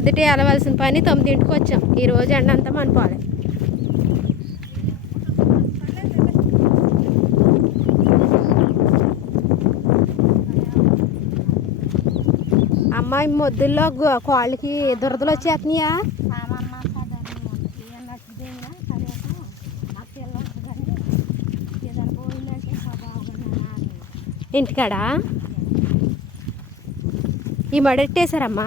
పొద్దుటే వెళ్ళవలసిన పని తొమ్మిదింటికి వచ్చాం. ఈరోజు ఎండంతా ఎండ అంతా మనపోవాలి అమ్మాయి మొద్దుల్లో కోళ్ళకి దురదలు వచ్చేస్తున్నాయా ఇంటికాడ? ఈ మడెట్టేశారమ్మా.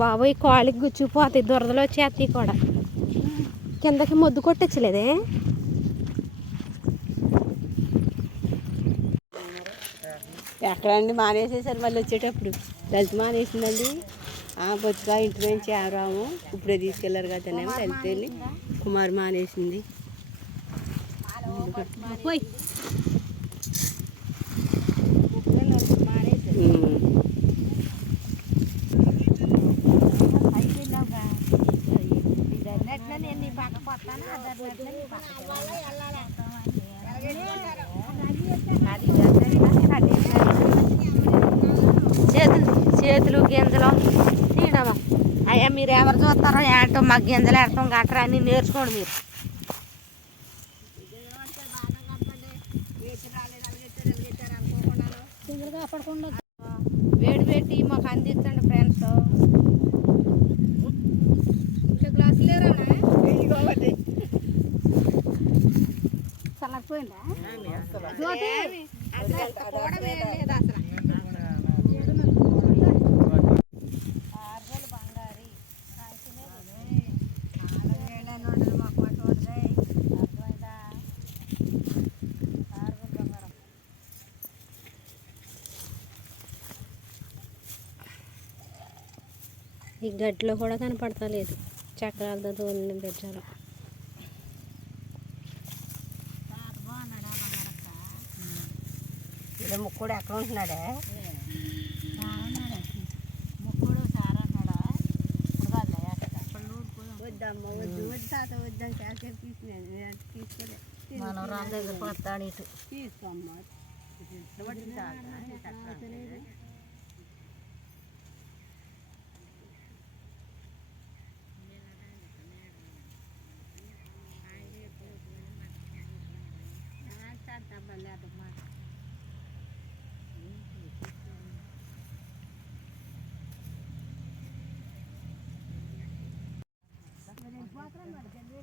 బాబు ఈ కోళ్ళకి గుచ్చుకుపోతాయి దురదలు వచ్చేస్తాయి కూడా. కిందకి మొద్దు కొట్టచ్చలేదే ఎక్కడండి? మానేసేసారు మళ్ళీ వచ్చేటప్పుడు. లలిత మానేసిందండి. ఆ బొత్తుగా ఇంటి నుంచి రాము ఇప్పుడే తీసుకెళ్ళారు కదనేమో లలితని కుమార్ మానేసింది? పోయి చేతులు చేతులు గింజలు తీయడమా? అయ్యా మీరు ఎవరు చూస్తారో ఏంటో మాకు గింజలు ఎడటం గట్రా అన్ని నేర్చుకోండి మీరు. వేడి పెట్టి మాకు అందించండి ఫ్రెండ్స్ చల్లకపోయిందా జ్యోతి ఈ గడ్డిలో కూడా కనపడతలేదు. చక్రాలతో తోలిన పెట్టారు ఇలా ముక్కుడు ఎక్కడ ఉంటున్నాడే? వద్దమ్మ వద్దు వద్దు తాత వద్దని కాసేపు తీసుకున్నాను తీసుకోలే. మనవరాల దగ్గర పడతాడు ఇటు. తీసుకోమ్మ.